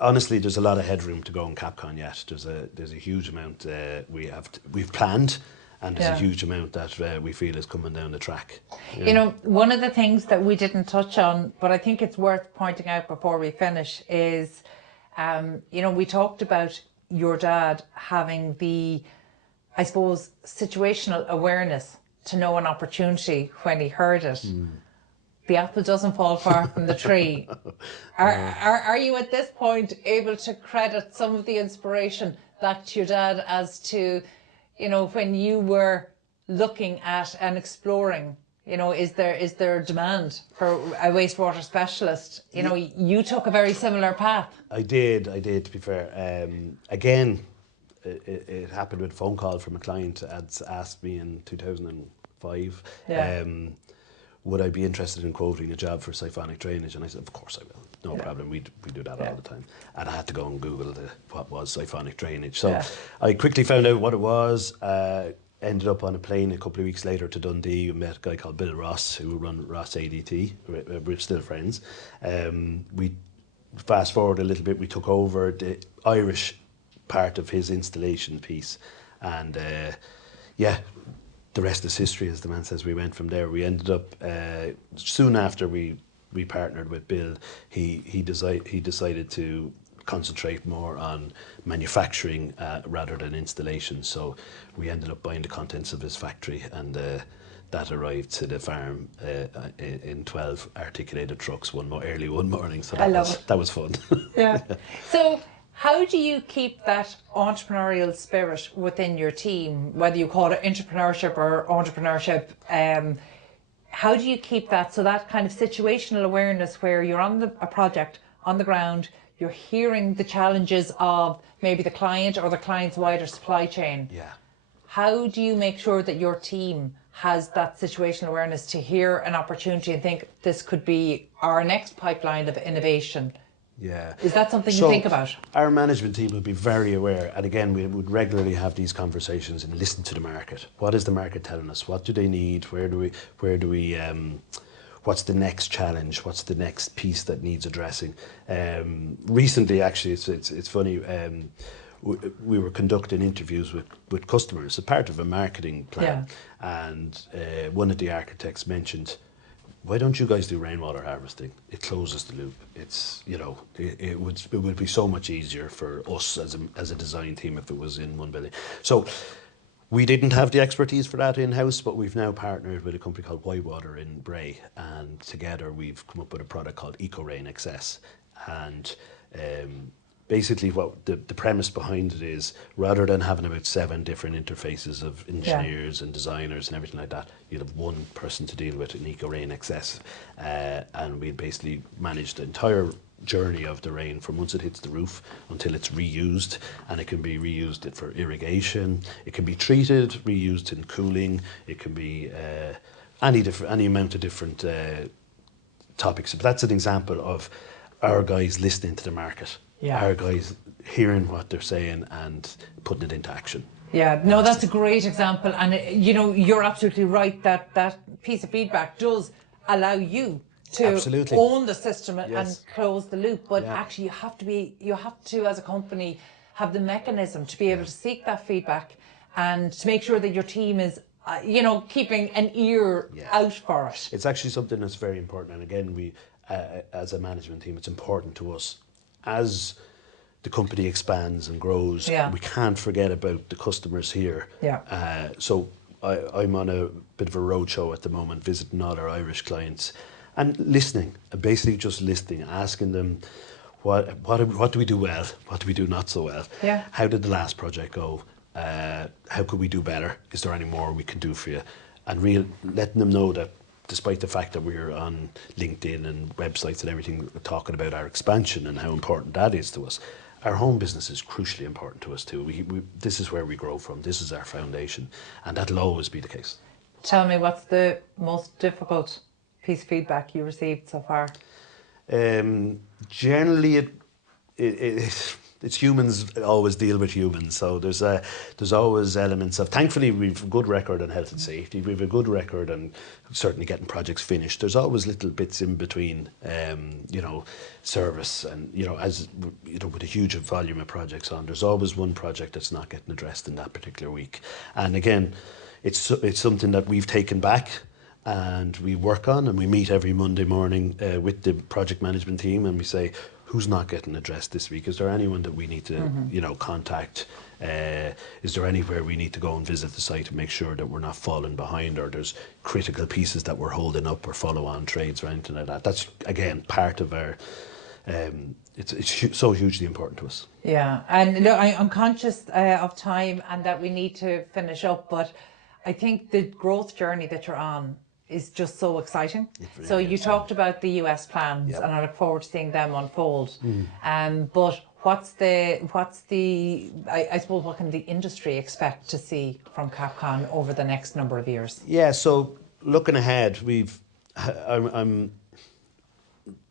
Honestly, there's a lot of headroom to go in Capcon yet. There's a huge amount we've planned, and there's a huge amount that we feel is coming down the track. Yeah. You know, one of the things that we didn't touch on, but I think it's worth pointing out before we finish, is, you know, we talked about your dad having the, I suppose, situational awareness to know an opportunity when he heard it. The apple doesn't fall far from the tree. Are you at this point able to credit some of the inspiration back to your dad as to, you know, when you were looking at and exploring, you know, is there demand for a wastewater specialist? You know, you took a very similar path. I did, to be fair. Again, it happened with a phone call from a client that had asked me in 2005, would I be interested in quoting a job for siphonic drainage? And I said, of course I will. No problem. We do that all the time. And I had to go and Google what was siphonic drainage. So I quickly found out what it was. Ended up on a plane a couple of weeks later to Dundee. We met a guy called Bill Ross, who run Ross ADT. We're still friends. We fast forward a little bit. We took over the Irish part of his installation piece, and the rest is history, as the man says. We went from there. We ended up soon after we partnered with Bill. He decided to concentrate more on manufacturing rather than installation. So we ended up buying the contents of his factory, and that arrived to the farm in 12 articulated trucks early one morning. So that was fun. Yeah. So how do you keep that entrepreneurial spirit within your team, whether you call it entrepreneurship or entrepreneurship? How do you keep that, so that kind of situational awareness where you're on a project on the ground, you're hearing the challenges of maybe the client or the client's wider supply chain? Yeah. How do you make sure that your team has that situational awareness to hear an opportunity and think this could be our next pipeline of innovation? Yeah. Is that something you think about? Our management team would be very aware, and again, we would regularly have these conversations and listen to the market. What is the market telling us? What do they need? Where do we what's the next challenge? What's the next piece that needs addressing? Recently, actually, it's funny. We were conducting interviews with customers, a part of a marketing plan, and one of the architects mentioned, why don't you guys do rainwater harvesting? It closes the loop. It's, you know, it would be so much easier for us as a design team if it was in one building. So we didn't have the expertise for that in-house, but we've now partnered with a company called Whitewater in Bray, and together we've come up with a product called EcoRain XS. And basically what the premise behind it is, rather than having about 7 different interfaces of engineers and designers and everything like that, you'll have one person to deal with in EcoRain XS. And we basically manage the entire journey of the rain from once it hits the roof until it's reused, and it can be reused for irrigation, it can be treated, reused in cooling, it can be any amount of different topics. But that's an example of our guys listening to the market. Our guys hearing what they're saying and putting it into action. Yeah, no, that's a great example. And, you know, you're absolutely right that that piece of feedback does allow you to own the system and close the loop. But actually, you have to, as a company, have the mechanism to be able to seek that feedback and to make sure that your team is, you know, keeping an ear out for it. It's actually something that's very important. And again, we, as a management team, it's important to us. As the company expands and grows, we can't forget about the customers here. So I'm on a bit of a roadshow at the moment, visiting all our Irish clients and listening, basically just listening, asking them what do we do well, what do we do not so well, how did the last project go, how could we do better, is there any more we can do for you, and letting them know that despite the fact that we're on LinkedIn and websites and everything talking about our expansion and how important that is to us, our home business is crucially important to us too. This is where we grow from, this is our foundation, and that'll always be the case. Tell me, what's the most difficult piece of feedback you received so far? Generally, it's humans always deal with humans, so there's always elements of, thankfully we've a good record on health and safety, we've a good record on certainly getting projects finished. There's always little bits in between, you know, service, and you know, as you know, with a huge volume of projects on, there's always one project that's not getting addressed in that particular week. And again, it's something that we've taken back and we work on, and we meet every Monday morning with the project management team, and we say, who's not getting addressed this week? Is there anyone that we need to, you know, contact? Is there anywhere we need to go and visit the site and make sure that we're not falling behind, or there's critical pieces that we're holding up, or follow-on trades or anything like that? That's, again, part of our, it's so hugely important to us. Yeah, and look, I'm conscious of time and that we need to finish up, but I think the growth journey that you're on is just so exciting. Really so you talked about the US plans, yep, and I look forward to seeing them unfold. But what's the I suppose, what can the industry expect to see from Capcon over the next number of years? Yeah, so looking ahead,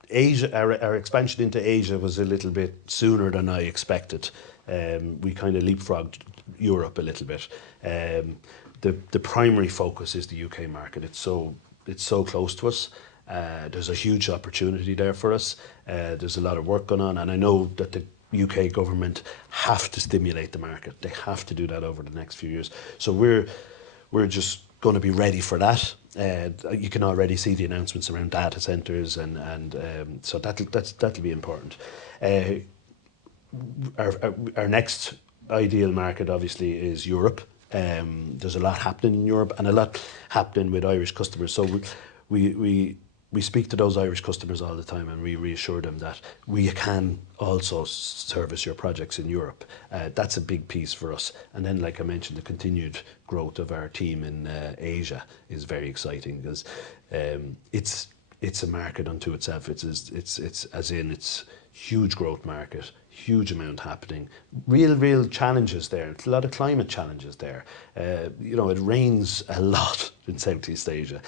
Asia, our expansion into Asia was a little bit sooner than I expected. We kind of leapfrogged Europe a little bit. The primary focus is the UK market. It's so close to us. There's a huge opportunity there for us. There's a lot of work going on, and I know that the UK government have to stimulate the market. They have to do that over the next few years. So we're just going to be ready for that. You can already see the announcements around data centres, and so that'll be important. Our next ideal market, obviously, is Europe. There's a lot happening in Europe, and a lot happening with Irish customers. So we speak to those Irish customers all the time, and we reassure them that we can also service your projects in Europe. That's a big piece for us. And then, like I mentioned, the continued growth of our team in Asia is very exciting, because it's a market unto itself. It's huge growth market, huge amount happening, real challenges there. A lot of climate challenges there. You know, it rains a lot in Southeast Asia.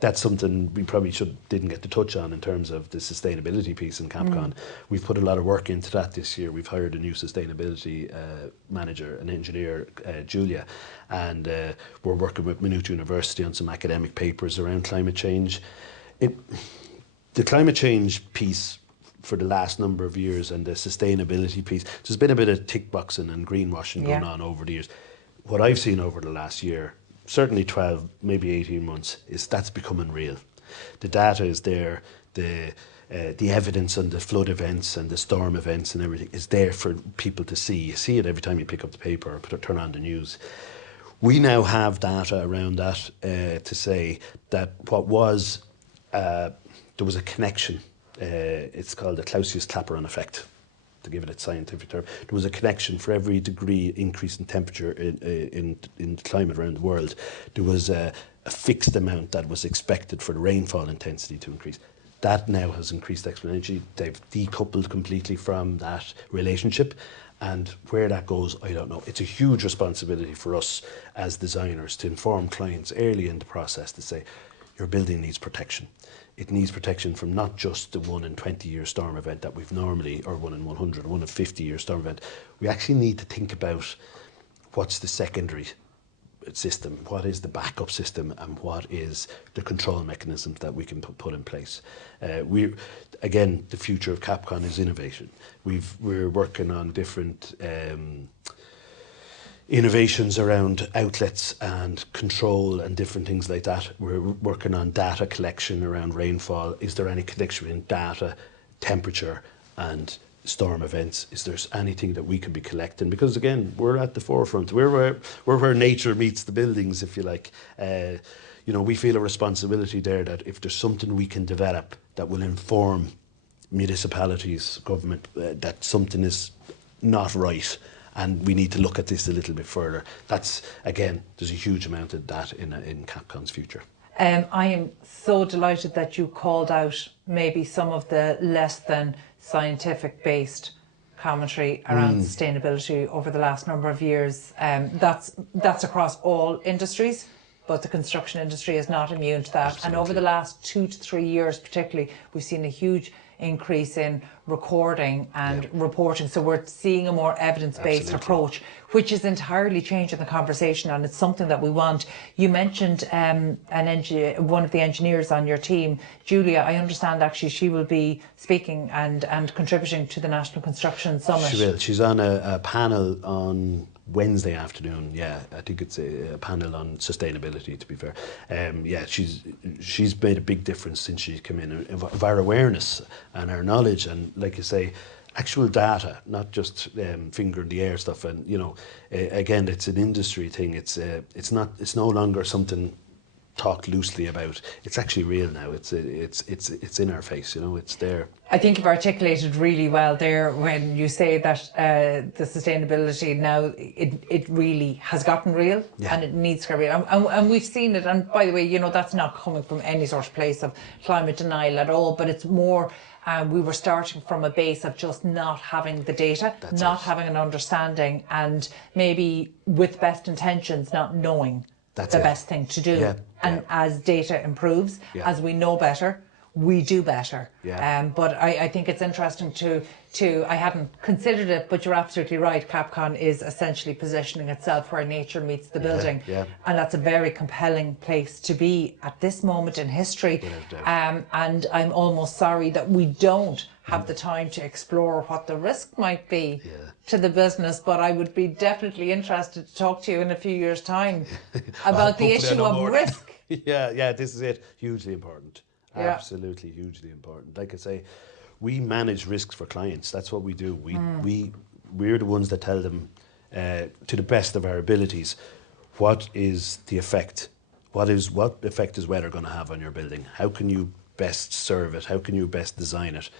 That's something we probably didn't get to touch on in terms of the sustainability piece in Capcon. We've put a lot of work into that this year. We've hired a new sustainability manager, an engineer, Julia, and we're working with Maynooth University on some academic papers around climate change. The climate change piece for the last number of years, and the sustainability piece, there's been a bit of tick boxing and greenwashing going on over the years. What I've seen over the last year, certainly 12, maybe 18 months, is that's becoming real. The data is there, the evidence on the flood events and the storm events and everything is there for people to see. You see it every time you pick up the paper or turn on the news. We now have data around that to say that what was, there was a connection. It's called the Clausius-Clapeyron effect, to give it its scientific term. There was a connection for every degree increase in temperature in the climate around the world. There was a fixed amount that was expected for the rainfall intensity to increase. That now has increased exponentially. They've decoupled completely from that relationship. And where that goes, I don't know. It's a huge responsibility for us as designers to inform clients early in the process to say, your building needs protection. It needs protection from not just the 1 in 20-year storm event that we've normally, or 1 in 100, or 1 in 50-year storm event. We actually need to think about what's the secondary system, what is the backup system, and what is the control mechanisms that we can put in place. Again, the future of Capcon is innovation. We're working on different innovations around outlets and control and different things like that. We're working on data collection around rainfall. Is there any connection between data, temperature and storm events? Is there anything that we could be collecting? Because again, we're at the forefront. We're where nature meets the buildings, if you like. You know, we feel a responsibility there that if there's something we can develop that will inform municipalities, government, that something is not right, and we need to look at this a little bit further. That's, again, there's a huge amount of that in Capcon's future. I am so delighted that you called out maybe some of the less than scientific based commentary around sustainability over the last number of years. That's across all industries, but the construction industry is not immune to that. And over the last 2 to 3 years particularly, we've seen a huge increase in recording and reporting. So we're seeing a more evidence-based approach, which is entirely changing the conversation, and it's something that we want. You mentioned one of the engineers on your team, Julia. I understand actually she will be speaking and contributing to the National Construction Summit. She will. She's on a panel on Wednesday afternoon. Yeah, I think it's a panel on sustainability, to be fair. She's made a big difference since she came in, of our awareness and our knowledge, and like you say, actual data, not just finger in the air stuff. And again, it's an industry thing. It's no longer something talked loosely about. It's actually real now. It's in our face. It's there. I think you've articulated really well there when you say that the sustainability now, it really has gotten real, and it needs to get real. And we've seen it. And by the way, that's not coming from any sort of place of climate denial at all, but it's more, we were starting from a base of just not having the data, having an understanding, and maybe with best intentions, not knowing the best thing to do. And as data improves, as we know better, we do better. But I think it's interesting to I hadn't considered it, but you're absolutely right. Capcon is essentially positioning itself where nature meets the building. And that's a very compelling place to be at this moment in history. And I'm almost sorry that we don't have the time to explore what the risk might be to the business, but I would be definitely interested to talk to you in a few years' time about the issue of risk. This is it. Hugely important. Absolutely hugely important. Like I say, we manage risks for clients. That's what we do. We're the ones that tell them to the best of our abilities what is the effect. What effect is weather going to have on your building? How can you best serve it? How can you best design it?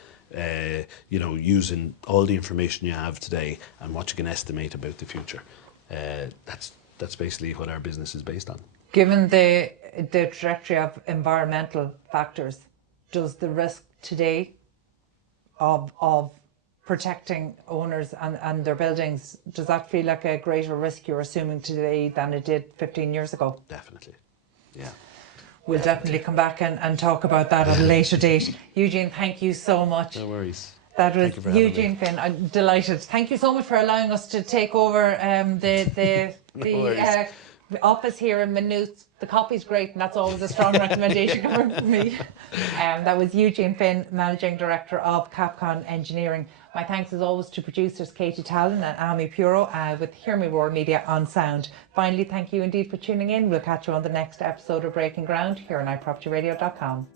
Using all the information you have today and what you can estimate about the future. That's basically what our business is based on. Given the trajectory of environmental factors, does the risk today of protecting owners and their buildings, does that feel like a greater risk you're assuming today than it did 15 years ago? Definitely, We'll definitely come back and talk about that at a later date. Eugene, thank you so much. No worries. That was Eugene Finn. I'm delighted. Thank you so much for allowing us to take over the office here in Maynooth. The coffee's great, and that's always a strong recommendation coming from me. That was Eugene Finn, Managing Director of Capcon Engineering. My thanks as always to producers Katie Tallon and MPRII with Hear Me Roar Media on sound. Finally, thank you indeed for tuning in. We'll catch you on the next episode of Breaking Ground here on iPropertyRadio.com.